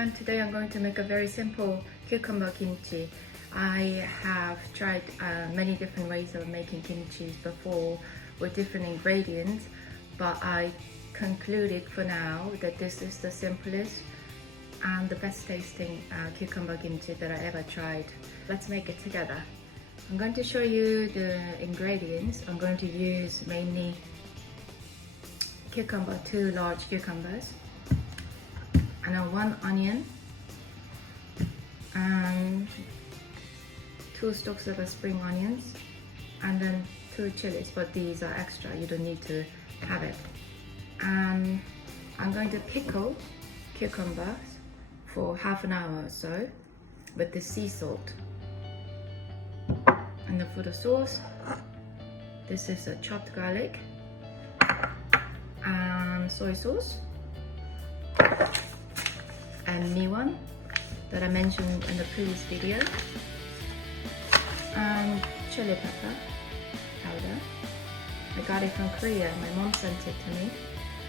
everyone, today I'm going to make a very simple cucumber kimchi. I have tried many different ways of making kimchi before with different ingredients, but I concluded for now that this is the simplest and the best tasting cucumber kimchi that I ever tried. Let's make it together. I'm going to show you the ingredients. I'm going to use mainly cucumber, 2 large cucumbers, and then 1 onion, and 2 stalks of spring onions, and then 2 chilies, but these are extra, you don't need to have it. And I'm going to pickle cucumbers for half an hour or so with the sea salt. And then for the sauce, this is a chopped garlic and soy sauce and Miwon that I mentioned in the previous video, and chili pepper powder. I got it from Korea, my mom sent it to me,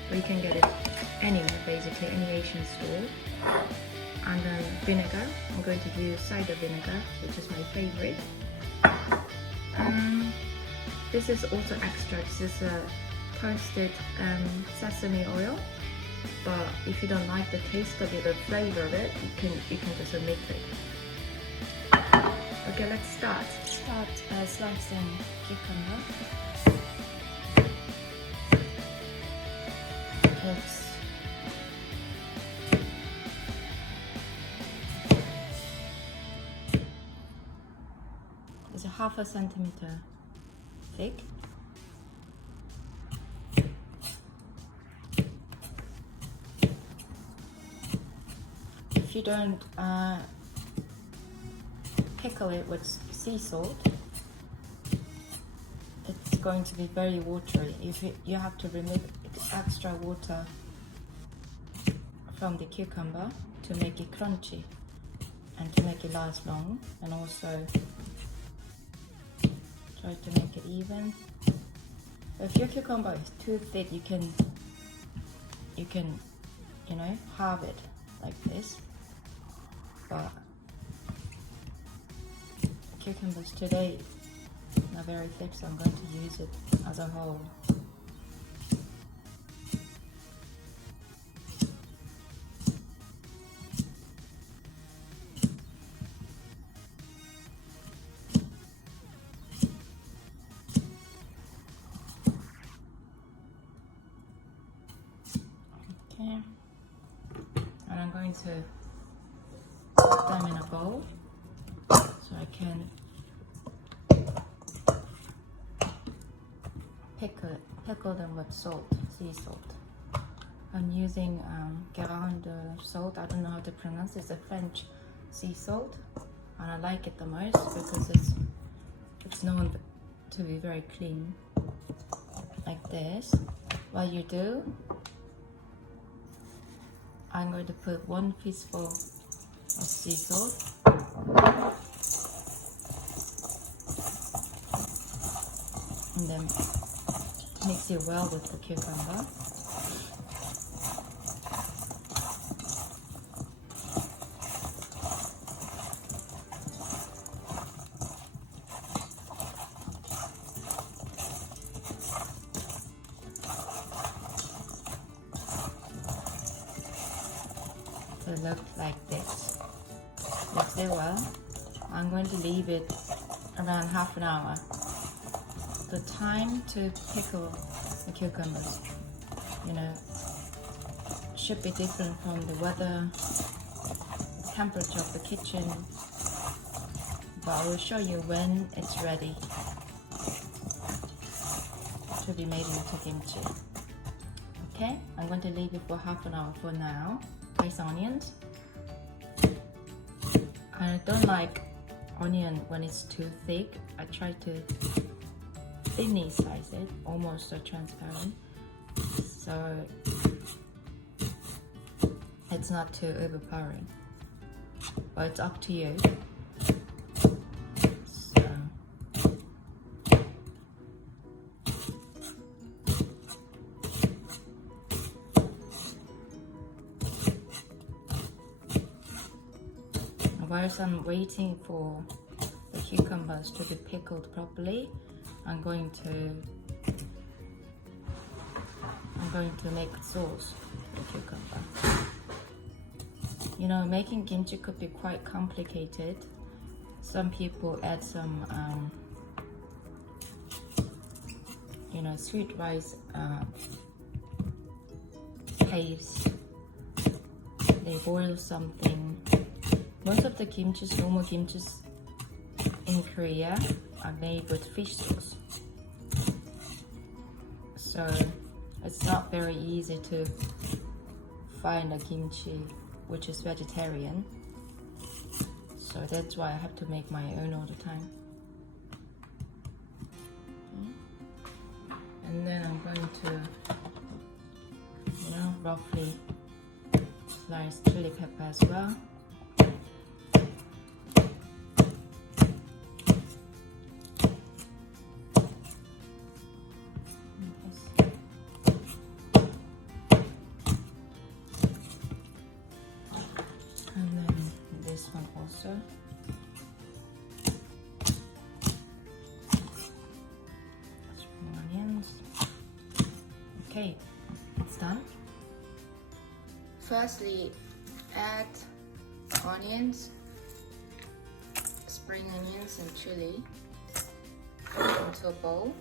but you can get it anywhere basically, any Asian store. And then vinegar, I'm going to use cider vinegar, which is my favorite. This is also extra, this is a toasted sesame oil, but if you don't like the taste of it, the flavor of it, you can just omit it. Okay, let's start. Start slicing cucumber. It's a half a centimeter thick. If you don't pickle it with sea salt, it's going to be very watery. You have to remove extra water from the cucumber to make it crunchy and to make it last long, and also try to make it even. If your cucumber is too thick, you can halve it like this. But cucumbers today are very thick, so I'm going to use it as a whole. Okay, and I'm going to put them in a bowl so I can pickle them with salt, sea salt. I'm using salt, I don't know how to pronounce it. It's a French sea salt, and I like it the most because it's known to be very clean. Like this. What you do, I'm going to put 1 fistful of sea salt, and then mix it well with the cucumber. So it looks like this. Mix it well. I'm going to leave it around half an hour. The time to pickle the cucumbers, should be different from the weather, the temperature of the kitchen, but I will show you when it's ready to be made into kimchi. Okay, I'm going to leave it for half an hour for now. Place onions. I don't like onion when it's too thick. I try to thinly slice it, almost transparent, so it's not too overpowering, but it's up to you. So whilst I'm waiting for the cucumbers to be pickled properly, I'm going to make sauce for the cucumber. You know, making kimchi could be quite complicated. Some people add some you know, sweet rice paste. They boil something. Most of the kimchis, normal kimchis in Korea, are made with fish sauce. So it's not very easy to find a kimchi which is vegetarian. So that's why I have to make my own all the time. And then I'm going to, you know, roughly slice chili pepper as well. And then this one also. Spring onions. Okay, it's done. Firstly, add onions, spring onions and chili into a bowl.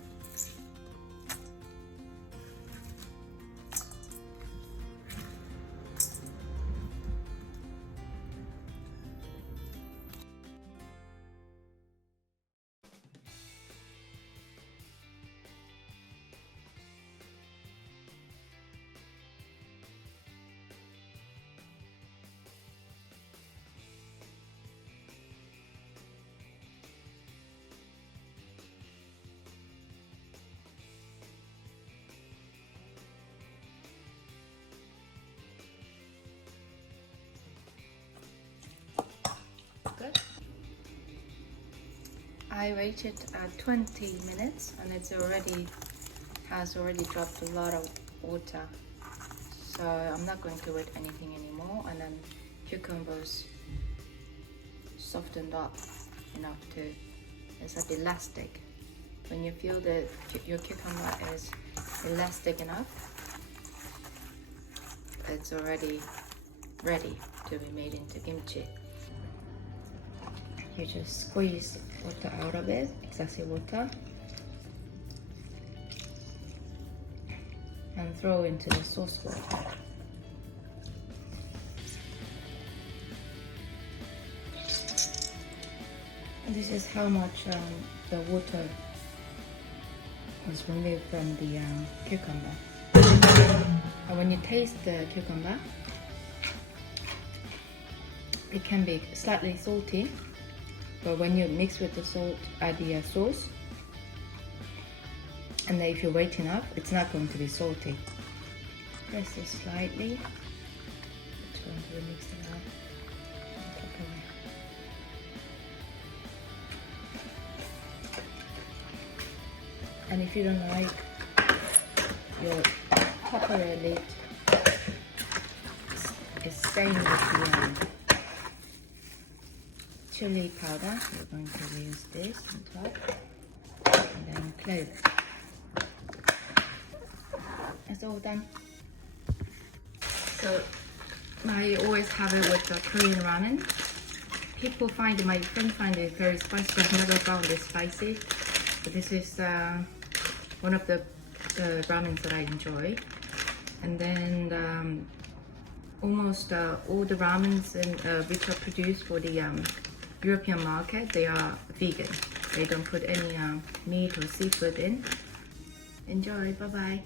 Good. I waited 20 minutes and it's has already dropped a lot of water. So I'm not going to wait anything anymore, and then cucumbers softened up enough to, it's like elastic. When you feel that your cucumber is elastic enough, it's already ready to be made into kimchi. You just squeeze water out of it, excessive water, and throw into the sauce water. And this is how much the water was removed from the cucumber. And when you taste the cucumber, it can be slightly salty, but when you mix with the sauce, and then if you wait enough, it's not going to be salty. Press this slightly. It's going to mix it out. And if you don't like your Tupperware lid is stained with the chili powder, we're going to use this on top, and then close it. It's all done. So I always have it with the Korean ramen. People find it, my friends find it very spicy. I've never found it spicy, but this is one of the ramens that I enjoy. And then almost all the ramens which are produced for the European market, they are vegan. They don't put any meat or seafood in. Enjoy, bye bye.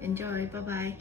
Enjoy, bye bye.